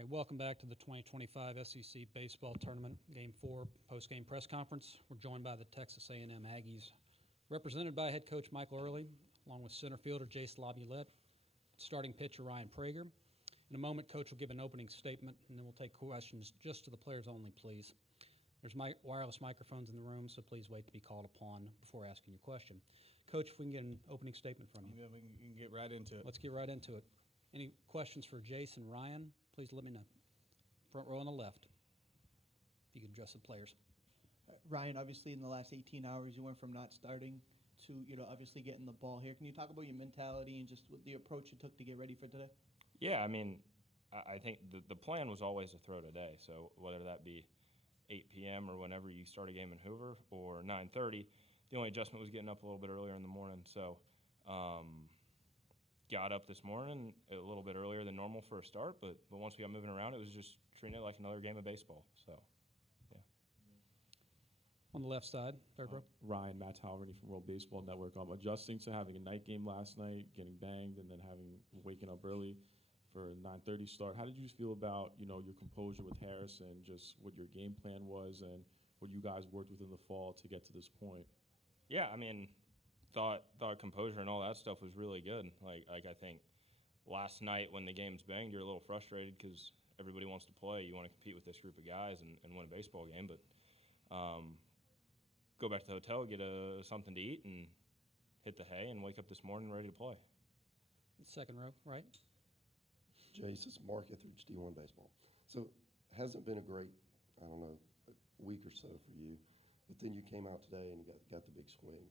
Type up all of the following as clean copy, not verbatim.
right, welcome back to the 2025 SEC Baseball Tournament Game 4 post-game press conference. We're joined by the Texas A&M Aggies, represented by head coach Michael Early, along with center fielder Jace Laviolette, starting pitcher Ryan Prager. In a moment, Coach will give an opening statement, and then we'll take questions just to the players only, please. There's wireless microphones in the room, so please wait to be called upon before asking your question. Coach, if we can get an opening statement from you. Yeah, we can get right into it. Let's get right into it. Any questions for Jace and Ryan? Please let me know. Front row on the left, if you could address the players. Ryan, obviously in the last 18 hours, you went from not starting to, obviously getting the ball here. Can you talk about your mentality and just the approach you took to get ready for today? Yeah, I mean, I think the plan was always to throw today. So whether that be 8 p.m. or whenever you start a game in Hoover or 9:30, the only adjustment was getting up a little bit earlier in the morning. So got up this morning a little bit earlier than normal for a start, but once we got moving around, it was just treating it like another game of baseball. So, yeah. On the left side, third row. Ryan, Matt Halverny from World Baseball Network. Adjusting to having a night game last night, getting banged, and then waking up early for a 9:30 start. How did you feel about your composure with Harrison, just what your game plan was, and what you guys worked with in the fall to get to this point? Yeah, I mean, thought composure and all that stuff was really good. Like I think last night when the game's banged, you're a little frustrated because everybody wants to play. You want to compete with this group of guys and win a baseball game, but go back to the hotel, get something to eat, and hit the hay, and wake up this morning ready to play. Second row, right. Jace, it's Mark Etheridge, D1 Baseball. So hasn't been a great, a week or so for you, but then you came out today and you got the big swing.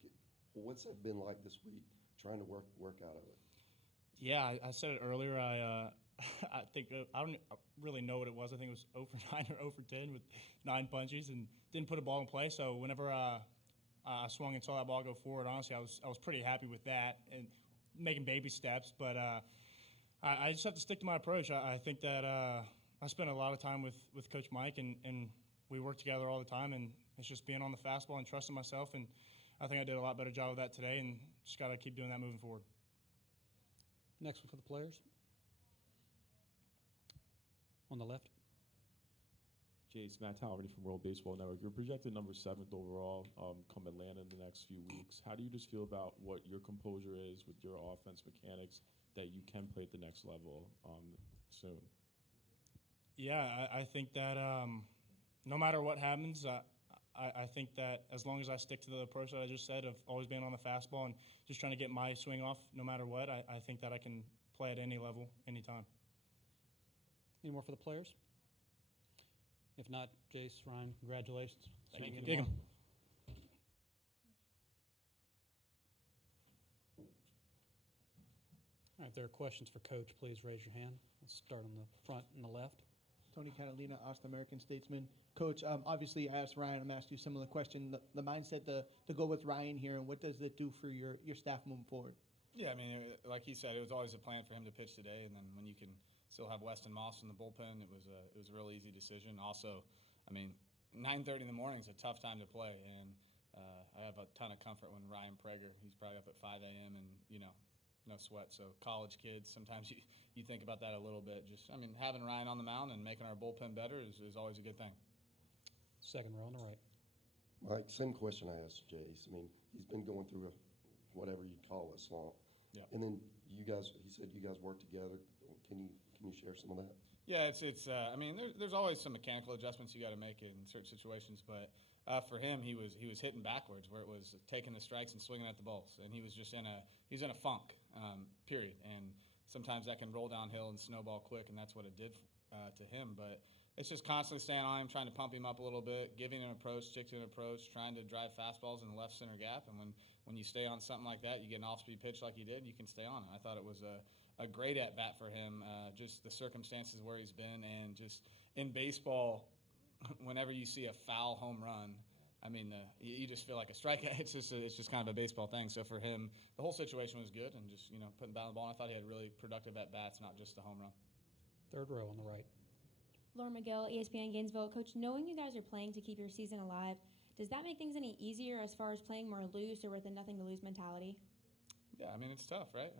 What's that been like this week, trying to work out of it? Yeah, I said it earlier. I think I don't really know what it was. I think it was 0 for 9 or 0 for 10 with 9 punches and didn't put a ball in play. So whenever I swung and saw that ball go forward, honestly, I was pretty happy with that and making baby steps. But I just have to stick to my approach. I think that I spent a lot of time with Coach Mike and we work together all the time, and it's just being on the fastball and trusting myself, and I think I did a lot better job of that today, and just got to keep doing that moving forward. Next one for the players. On the left. Jace, Matt Halverny from World Baseball Network. You're projected number 7th overall come Atlanta in the next few weeks. How do you just feel about what your composure is with your offense mechanics that you can play at the next level soon? Yeah, I think that no matter what happens, I think that as long as I stick to the approach that I just said of always being on the fastball and just trying to get my swing off no matter what, I think that I can play at any level, anytime. Any more for the players? If not, Jace, Ryan, congratulations. Thank you. Dig 'em. All right, if there are questions for Coach, please raise your hand. Let's start on the front and the left. Tony Catalina, Austin American Statesman. Coach, obviously I asked Ryan, I'm asking you a similar question. The mindset to go with Ryan here, and what does it do for your staff moving forward? Yeah, I mean, like he said, it was always a plan for him to pitch today, and then when you can still have Weston Moss in the bullpen, it was a real easy decision. Also, I mean, 9:30 in the morning is a tough time to play, and I have a ton of comfort when Ryan Prager, he's probably up at 5 a.m. and, no sweat. So college kids, sometimes you think about that a little bit. Having Ryan on the mound and making our bullpen better is always a good thing. Second row on the right. Mike, same question I asked Jace. I mean, he's been going through whatever you call a slump. Yeah. And then he said you guys work together. Can you share some of that? Yeah, there's always some mechanical adjustments you got to make in certain situations, but for him, he was hitting backwards where it was taking the strikes and swinging at the balls, and he was just in a funk, period. And sometimes that can roll downhill and snowball quick, and that's what it did to him. But it's just constantly staying on him, trying to pump him up a little bit, giving him an approach, stick to an approach, trying to drive fastballs in the left center gap. And when you stay on something like that, you get an off-speed pitch like he did, you can stay on it. I thought it was a great at-bat for him, just the circumstances where he's been. And just in baseball, whenever you see a foul home run, you just feel like a strikeout. It's just kind of a baseball thing. So for him, the whole situation was good, and just putting bat on the ball. And I thought he had really productive at-bats, not just a home run. Third row on the right. Lauren McGill, ESPN Gainesville. Coach, knowing you guys are playing to keep your season alive, does that make things any easier as far as playing more loose or with a nothing-to-lose mentality? Yeah, it's tough, right?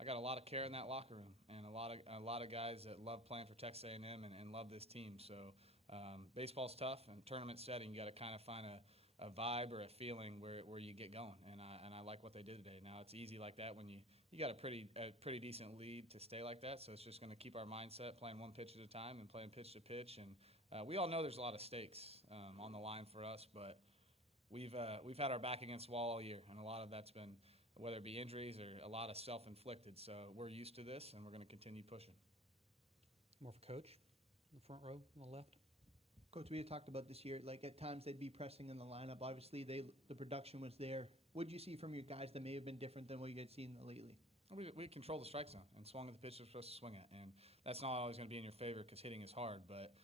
I got a lot of care in that locker room, and a lot of guys that love playing for Texas A&M and love this team. So baseball's tough, and tournament setting, you got to kind of find a vibe or a feeling where you get going. And I like what they did today. Now it's easy like that when you got a pretty decent lead to stay like that. So it's just going to keep our mindset playing one pitch at a time and playing pitch to pitch. And we all know there's a lot of stakes on the line for us, but we've had our back against the wall all year, and a lot of that's been whether it be injuries or a lot of self-inflicted. So we're used to this, and we're going to continue pushing. More for Coach in the front row on the left. Coach, we had talked about this year, like at times they'd be pressing in the lineup. Obviously, the production was there. What did you see from your guys that may have been different than what you had seen lately? We controlled the strike zone and swung at the pitch we're supposed to swing at. And that's not always going to be in your favor because hitting is hard. But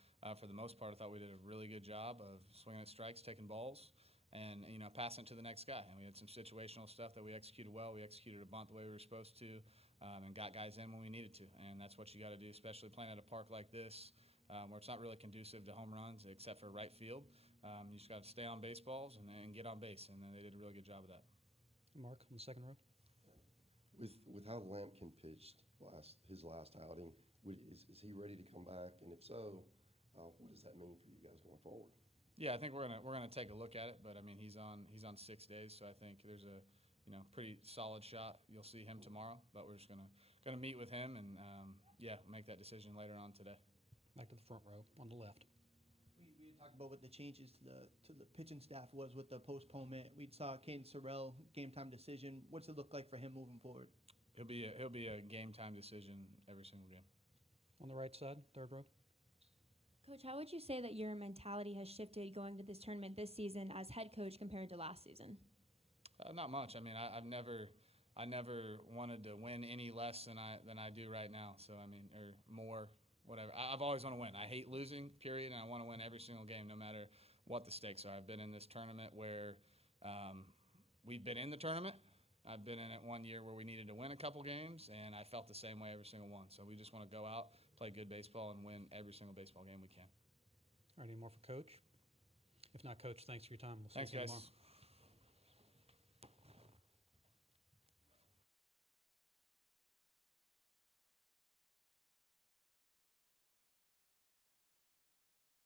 for the most part, I thought we did a really good job of swinging at strikes, taking balls, and passing it to the next guy. And we had some situational stuff that we executed well. We executed a bunt the way we were supposed to, and got guys in when we needed to. And that's what you got to do, especially playing at a park like this, where it's not really conducive to home runs except for right field. You just got to stay on baseballs and get on base, and they did a really good job of that. Mark on the second row. With how Lampkin pitched his last outing, is he ready to come back? And if so, what does that mean for you guys going forward? Yeah, I think we're gonna take a look at it, but I mean he's on 6 days, so I think there's a pretty solid shot. You'll see him tomorrow, but we're just gonna meet with him and make that decision later on today. Back to the front row on the left. We had talked about what the changes to the pitching staff was with the postponement. We saw Caden Sorrell game time decision. What's it look like for him moving forward? He'll be a game time decision every single game. On the right side, third row. Coach, how would you say that your mentality has shifted going to this tournament this season as head coach compared to last season? Not much. I mean, I never wanted to win any less than I do right now. So I mean, or more, whatever. I've always want to win. I hate losing, period, and I want to win every single game, no matter what the stakes are. I've been in this tournament where we've been in the tournament. I've been in it 1 year where we needed to win a couple games, and I felt the same way every single one. So we just want to go out, play good baseball, and win every single baseball game we can. All right, any more for Coach? If not, Coach, thanks for your time. We'll see Thanks, you guys. tomorrow.